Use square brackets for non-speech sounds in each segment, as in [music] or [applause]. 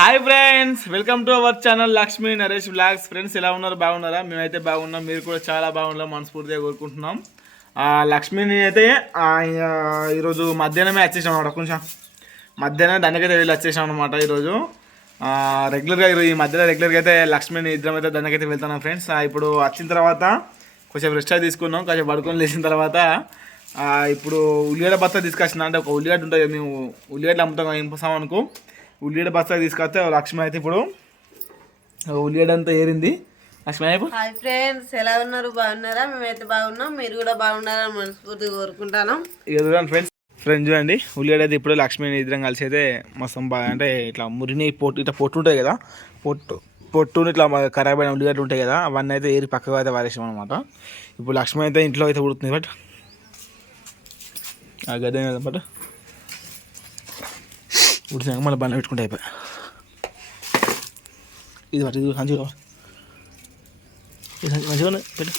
Hi friends welcome to our channel Lakshmi Naresh blogs friends ఎలా ఉన్నారు? బాగున్నారా? మేమైతే బాగున్నాం. మీరు కూడా చాలా బాగున్నాం మనస్ఫూర్తిగా కోరుకుంటున్నాం. లక్ష్మిని అయితే ఈరోజు మధ్యాహ్నమే వచ్చేసాం అనమాట కొంచెం మధ్యాహ్నం దండకైతే వెళ్ళి వచ్చేసాం అనమాట ఈరోజు. రెగ్యులర్గా ఈ మధ్యలో రెగ్యులర్గా అయితే లక్ష్మిని ఇద్దరం అయితే దండకైతే వెళ్తున్నాం ఫ్రెండ్స్ ఇప్పుడు వచ్చిన తర్వాత కొంచెం రెస్ట్ అయితే తీసుకున్నాం. కొంచెం పడుకొని లేచిన తర్వాత ఇప్పుడు ఉల్లిగడ్డ బత్త తీసుకొచ్చిన అంటే ఒక ఉల్లిగడ్డ ఉంటుంది మేము ఉల్లిగడ్డలు అమ్ముతాం కదా, అనుకో ఉల్లిగడ్డ బస్తా తీసుకొస్తే లక్ష్మి అయితే ఇప్పుడు ఉల్లిగడ్డ అంతా ఏరింది. లక్ష్మి హాయ్ ఫ్రెండ్స్ ఎలా ఉన్నారు? బాగున్నారా? మేమైతే బాగున్నాం. మీరు కూడా బాగున్నారని మనస్ఫూర్తిగా కోరుకుంటాను. ఇక చూడండి ఫ్రెండ్స్ ఫ్రెండ్స్ చూడండి ఉల్లిగడ్డ అయితే ఇప్పుడు లక్ష్మిని ఇద్దరం కలిసి అయితే మొత్తం బాగా అంటే ఇట్లా మురిని పొట్టు ఇట్లా పొట్టు ఉంటుంది కదా పొట్టు పొట్టు ఇట్లా ఖరాబ్ అయిన ఉల్లిగడ్డలు ఉంటాయి కదా అవన్నీ అయితే ఏరి పక్కగా అయితే వారేసాం అనమాట ఇప్పుడు లక్ష్మి అయితే ఇంట్లో అయితే ఉడుతుంది బట్ ఆ గదే బట్. ఉడిసాక మళ్ళీ బండ్లు పెట్టుకుంటే అయిపోయి. ఇది పట్టి సంచి మంచిగా ఇది మంచిగా ఉంది, పెట్టు.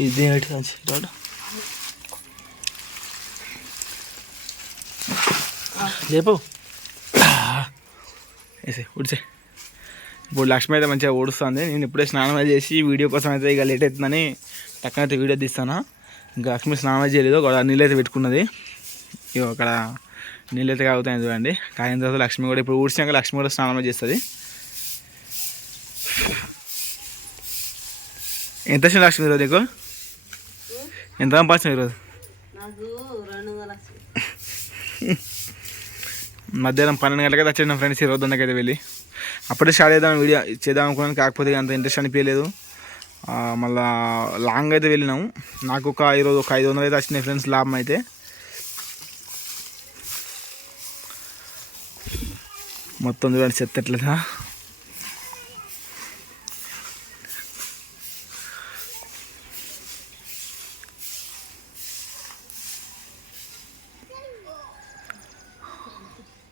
ఇది దేని పెట్టి సంచి? ఇటు లేపు. వేసే ఉడిసే ఇప్పుడు లక్ష్మి అయితే మంచిగా ఓడుస్తుంది నేను ఇప్పుడే స్నానం చేసి వీడియో కోసం అయితే ఇక లేట్ అవుతుందని టక్కన అయితే వీడియో తీస్తాను. ఇంకా లక్ష్మి స్నానం చేయలేదు ఒక నీళ్ళు అయితే పెట్టుకున్నది. ఇక అక్కడ నీళ్ళు అయితే కాగుతాయి చూడండి. కాగిన తర్వాత లక్ష్మి కూడా ఇప్పుడు ఊడ్చినాక లక్ష్మి కూడా స్నానం అయితే చేస్తుంది. ఎంత వచ్చింది లక్ష్మి ఈరోజు నీకు? ఎంత సంపాదించిన ఈరోజు. మధ్యాహ్నం పన్నెండు గంటలకైతే వచ్చాను ఫ్రెండ్స్ ఈరోజు దగ్గరికి వెళ్ళి. అప్పుడే స్టార్ట్ చేద్దాం వీడియో చేద్దాం అనుకున్నాను కాకపోతే అంత ఇంట్రెస్ట్ అనిపించలేదు. మళ్ళా లాంగ్ అయితే వెళ్ళినాము. నాకు ఒక ఈరోజు ఒక ఐదు వందలు అయితే వచ్చినాయి ఫ్రెండ్స్ లాభం అయితే. మొత్తం చూడండి చెత్త ఎట్లదా.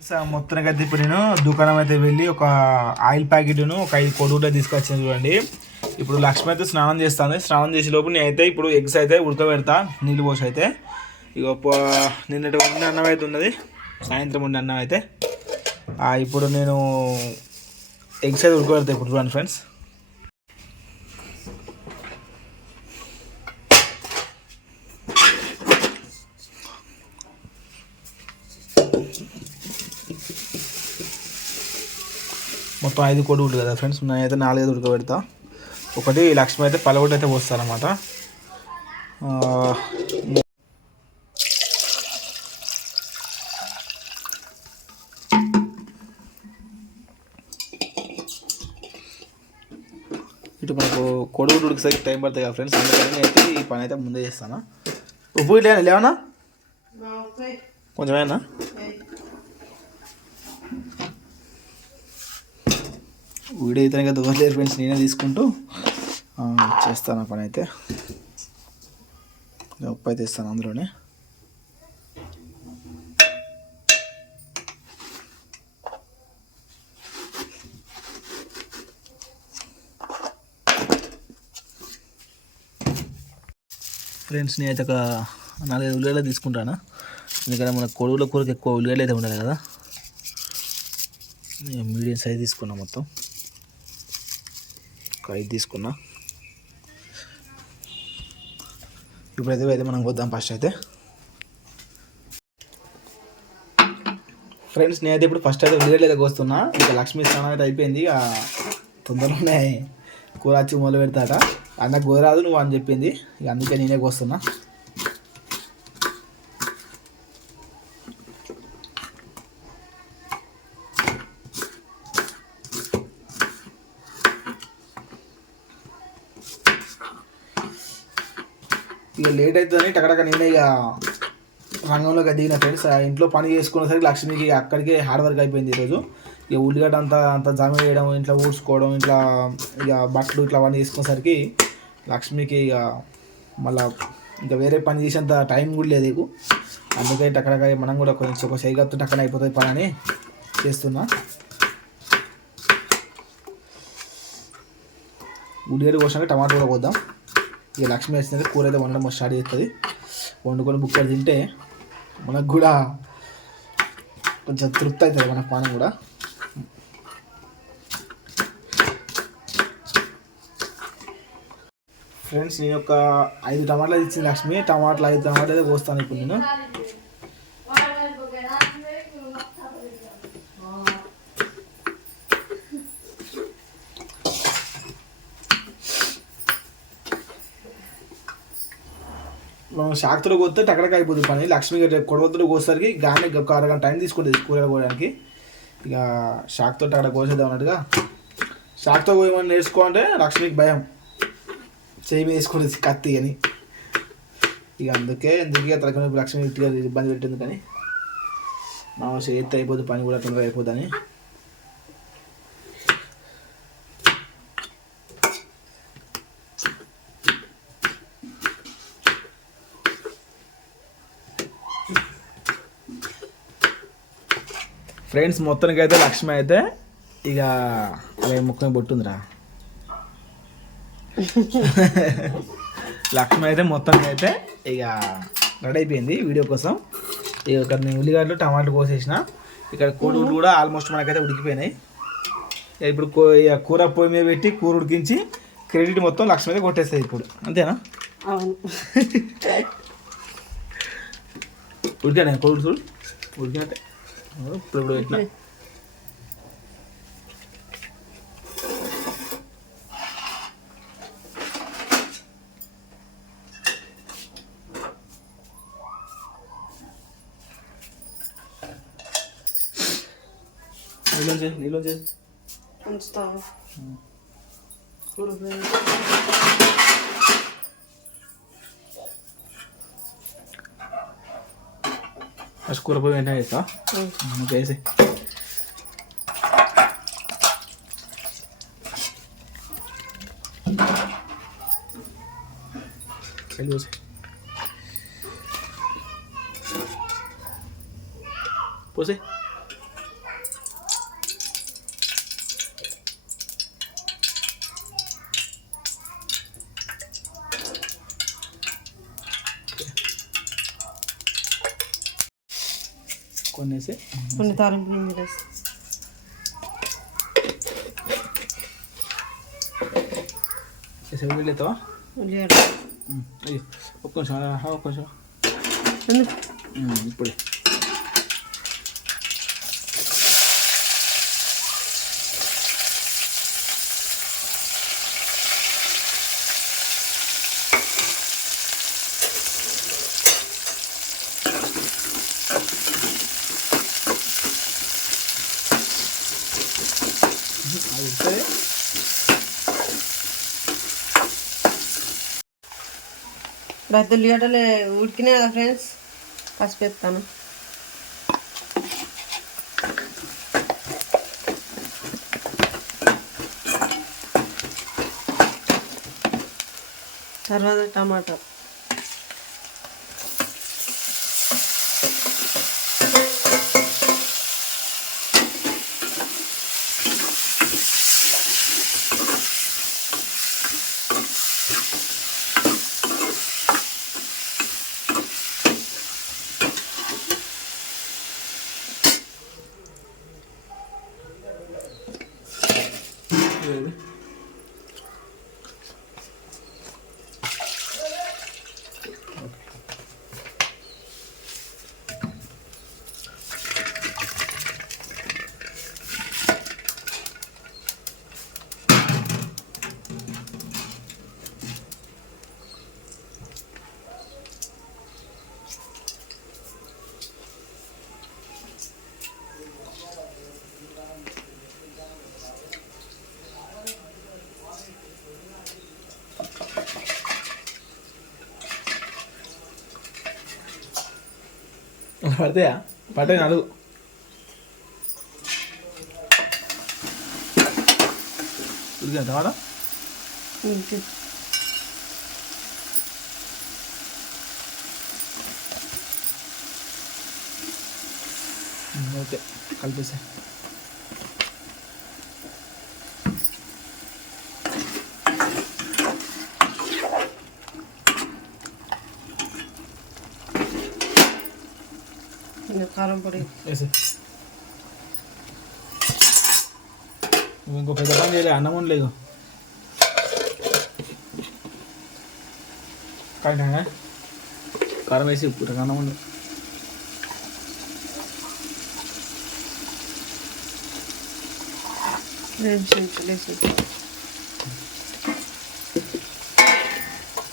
మొత్తం మొత్తానికి అయితే ఇప్పుడు నేను దుకాణం అయితే వెళ్ళి ఒక ఆయిల్ ప్యాకెట్ను ఒక ఐదు కొడుగుడ్డ తీసుకొచ్చాను చూడండి. ఇప్పుడు లక్ష్మి అయితే స్నానం చేస్తాను స్నానం చేసే లోపు నేను అయితే ఇప్పుడు ఎగ్స్ అయితే ఉడకబెడతా నీళ్ళు పోసి అయితే. ఇక నిన్నటి వండిన అన్నం అయితే ఉన్నది. సాయంత్రం ఉండే అన్నం అయితే. ఇప్పుడు నేను ఎగ్స్ అయితే ఉడకబెడతా ఇప్పుడు చూడండి ఫ్రెండ్స్. మొత్తం ఐదు కోడి ఉంటుంది కదా ఫ్రెండ్స్ నేనైతే నాలుగైదు ఉడకబెడతా. ఒకటి లక్ష్మి అయితే పలగొట్టి అయితే పోస్తారనమాట అనమాట మనకు ఉడికేసరికి టైం పడుతుంది కదా ఫ్రెండ్స్ అందుకని నేనైతే ఈ పని అయితే ముందే చేస్తాను. ఉప్పు ఇట్లా లేవనా? కొంచెమేనా? అయితే ఇంకా దూరలేరు ఫ్రెండ్స్ నేనే తీసుకుంటూ చేస్తాను పని అయితే. ఉప్పు అయితే ఇస్తాను అందులోనే. ఫ్రెండ్స్ నేనైతే ఒక నాలుగైదు ఉల్లిగడ్డ తీసుకుంటాను? ఎందుకంటే మన కొడుగుల కూరకి ఎక్కువ ఉల్లిగడ్డలు అయితే ఉండాలి కదా? నేను మీడియం సైజ్ తీసుకున్నా మొత్తం. ఒక ఐదు తీసుకున్నా. ఇప్పుడైతే అయితే మనం వద్దాం ఫస్ట్ అయితే. ఫ్రెండ్స్ నేనైతే ఇప్పుడు ఫస్ట్ అయితే ఉల్లిగడ్డ అయితే కోస్తున్నా. ఇక లక్ష్మీ స్నానం అయితే అయిపోయింది. ఇక తొందరలోనే కూర వచ్చి మొదలు పెడతాట. అన్న గోరాదు నువ్వు అని చెప్పింది. ఇక అందుకే నేనే కోస్తున్నా ఇక లేట్ అవుతుందని టకటక నేనే ఇక రంగంలోకి దిగిన ఫ్రెండ్స్ ఇంట్లో పని చేసుకునేసరికి లక్ష్మికి అక్కడికే హార్డ్ వర్క్ అయిపోయింది ఈరోజు ఇక ఉల్లిగడ్డ అంతా అంత జమ చేయడం ఇంట్లో ఊడ్చుకోవడం ఇట్లా ఇక బట్టలు ఇట్లా అవన్నీ తీసుకునేసరికి లక్ష్మికి ఇక మళ్ళా ఇంకా వేరే పని చేసేంత టైం కూడా లేదు నీకు అందుకే టకటక మనం కూడా కొంచెం ఒక సైగత్తు టక్కన అయిపోతుంది పని అని చేస్తున్నా. ఉల్లిగడ్డ కోసాక టమాటా కూడా కోద్దాం. ఇక లక్ష్మి వేసినది కూర అయితే వండడం స్టార్ట్ చేస్తుంది. వండుకొని బుక్కలు తింటే మనకు కూడా కొంచెం తృప్తి అవుతుంది మన పానం కూడా. ఫ్రెండ్స్ నేను ఒక ఐదు టమాటాలు ఇచ్చింది లక్ష్మి. టమాటాలు ఐదు టమాటాలు అయితే కోస్తాను ఇప్పుడు నేను. మనం షాక్తో కోస్తే టక్కడక అయిపోతుంది పని. లక్ష్మి కొడవతులు కోసరికి గానే ఒక అరగంట టైం తీసుకుంటుంది కూరలు కోయడానికి ఇక షాక్తో అక్కడ కోసేద్దాం అన్నట్టుగా. షాక్తో కోయమని నేర్చుకోవాలంటే లక్ష్మికి భయం. చేయి మీద వేసుకుంటుంది కత్తి అని ఇక అందుకే ఎందుకే తలకొని లక్ష్మి ఇట్లా ఇబ్బంది పెట్టింది కానీ మా చేతి అయిపోతుంది పని కూడా తొందరగా అయిపోతుందని ఫ్రెండ్స్ మొత్తానికి అయితే లక్ష్మి అయితే ఇక అలా ముఖం బొట్టుందిరా. [laughs] లక్ష్మి అయితే మొత్తానికి అయితే ఇక రెడీ అయిపోయింది వీడియో కోసం. ఇక ఇక్కడ నేను ఉల్లిగడ్డలు టమాటాలు కోసేసిన. ఇక్కడ కోడిగుడ్లు కూడా ఆల్మోస్ట్ మనకైతే ఉడికిపోయినాయి. ఇప్పుడు కూర పొయ్యి మీద పెట్టి కూర ఉడికించి క్రెడిట్ మొత్తం లక్ష్మి అయితే కొట్టేస్తుంది ఇప్పుడు. అంతేనా? అవును. ఉడికానే? కోడి చూడు. ఉడికినట్టే. ఇప్పుడు ఇప్పుడు ఇట్లా నీళ్ళు చేయి నీళ్ళు చేయి ఉంచుతాము ఫస్ట్ కూర పోయి వెంటనే వేస్తా ఓకే వేసి వెళ్ళి పోసి పోసి కొన్ని వేసి కొన్ని తాలింపు గింజలు వేసి వేసి వెళ్ళి ఎత్తావా ఉల్లిగడ్డ అయ్యి ఒక్క నిమిషం ఒక్క నిమిషం. ఎందుకు? ఇప్పుడే. అది ఉడితే పెద్ద ఉల్లిగడ్డలు ఉడికినాయి కదా ఫ్రెండ్స్? పసుపు ఎత్తాను తర్వాత టమాటా ఇది. పడతాయా? పట్టే అడుగు ఉడికిన ఇంక. ఓకే కలిపేసా ఇంకా కారం పొడి వేసి నువ్వు ఇంకో పెద్ద పని చేయలే అన్నం ఉండలేదు కానీ కారం వేసి ఉప్పు రకాలం ఉంది రెండు చెంచాలు వేసి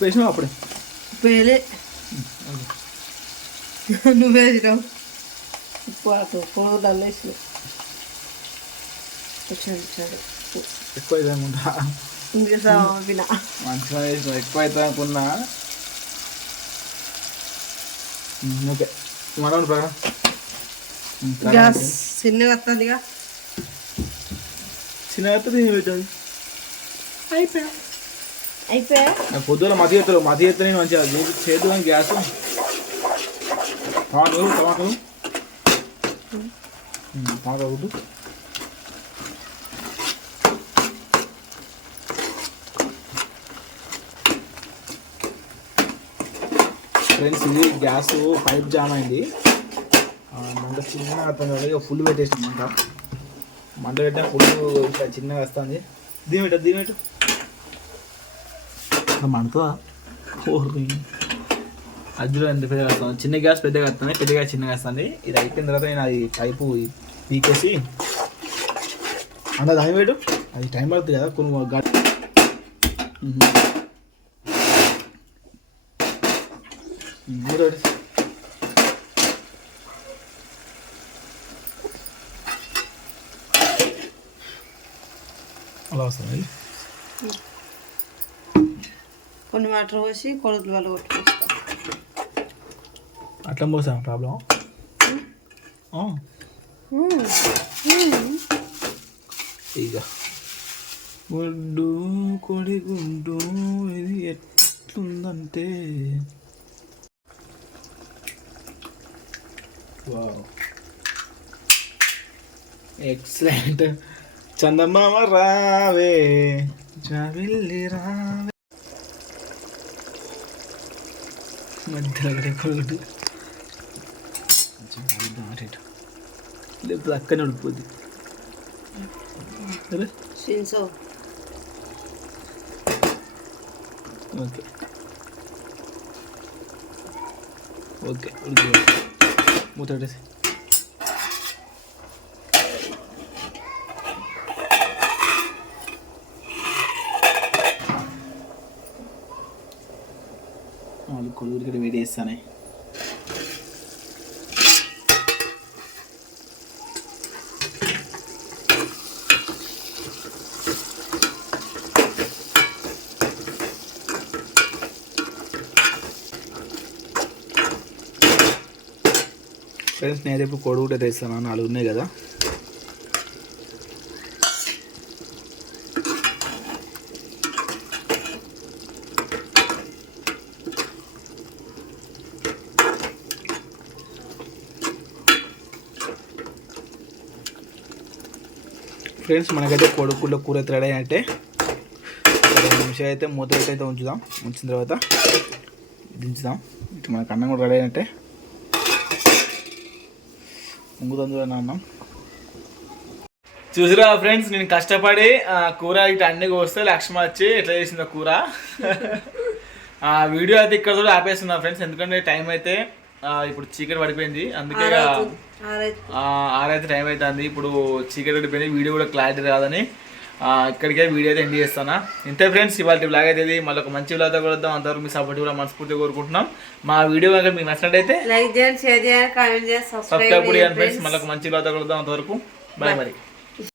వేసినావు అప్పుడే పేలే నువ్వు వేసినావు ఎక్కువ అయితే అనుకుంటా ఇంకా సాగిన మంచిగా ఎక్కువ అనుకున్నా ఓకే మనం ప్రకారం గ్యాస్ వేసి. చిన్నగా వస్తుందిగా చిన్నగా పెట్టాలి అయిపోయా అయిపోయా నాకు పొద్దున మతి ఎత్తారు మతి ఎత్తే నేను మంచిగా చేదు కానీ గ్యాస్ టమాటో టమాటో బాగా గుడ్డు ఫ్రెండ్స్ ఇది గ్యాస్ పైప్ జామ్ అయింది. మంట చిన్నగా వస్తుంది ఇక ఫుల్ పెట్టేసింది మంట. మంట పెట్టిన ఫుల్ ఇట్లా చిన్నగా వస్తుంది. దీని పెట్టు దీని పెట్టు. మండుతుందా అజ్జులో ఎంత పెద్దగా వస్తుంది చిన్న గ్యాస్ పెద్దగా వస్తుంది పెద్ద గ్యాస్ చిన్నగా వస్తుంది ఇది అయిపోయిన తర్వాత నేను అది పైపు పీకేసి అంత దాని పెట్టు అది టైం పడుతుంది కదా కొన్ని గా- అలా వస్తుంది. కొన్ని వాటర్ పోసి కొడుకులు వాళ్ళు కొట్టుకొస్తాం పోసా ప్రాబ్లం ఇక గుడ్డు కొడి గుడ్డు ఇది ఎట్లుందంటే? ఎక్సలెంట్ చందమామ రావే జాబిల్లి రావే. మధ్యలో కొడుకు కొంచెం కలుద్దాం అటు ఇటు లేకపోతే అక్కనే ఉడిపోద్ది. సరే? ఓకే. ఓకే ఉడికి మూత పెట్టేసి వాళ్ళు కొడుకుడికి వేడి చేస్తానే ఫ్రెండ్స్ నేను రేపు కొడుగుట తెస్తాను. నాలుగు ఉన్నాయి కదా. ఫ్రెండ్స్ మనకైతే కొడుకుల్లో కూర అయితే రెడీ అంటే రెండు నిమిషాలు అయితే మూత అయితే ఉంచుదాం. ఉంచిన తర్వాత దించుదాం. ఇటు మనకు అన్నం కూడా రెడీ అంటే పొంగుతుంది అని అన్నం చూసిరా ఫ్రెండ్స్ నేను కష్టపడి ఆ, కూర ఇటు అన్ని కోస్తే లక్ష్మ వచ్చి ఎట్లా చేసిందో కూర. ఆ వీడియో అయితే ఇక్కడ కూడా ఆపేస్తున్నా ఫ్రెండ్స్ ఎందుకంటే టైం అయితే ఇప్పుడు చీకటి పడిపోయింది. అందుకే ఆరైతే టైం అవుతుంది ఇప్పుడు చీకటి పడిపోయింది వీడియో కూడా క్లారిటీ రాదని. ఇక్కడికే వీడియో అయితే ఎండ్ చేస్తానా. ఇంతే ఫ్రెండ్స్ ఇవాళ బ్లాగ్ అయితే ఇది. మళ్ళీ ఒక మంచి బ్లాగ్ కొడదాం అంతవరకు మీ సపోర్ట్ కూడా మనస్ఫూర్తిగా కోరుకుంటున్నాం. మా వీడియో కనుక మీకు నచ్చినట్టయితే లైక్ చేయండి షేర్ చేయండి కామెంట్ చేయండి సబ్స్క్రైబ్ కూడా చేయండి ఫ్రెండ్స్. మళ్ళీ ఒక మంచి బ్లాగ్ కొడదాం అంతవరకు బాయ్ మరి.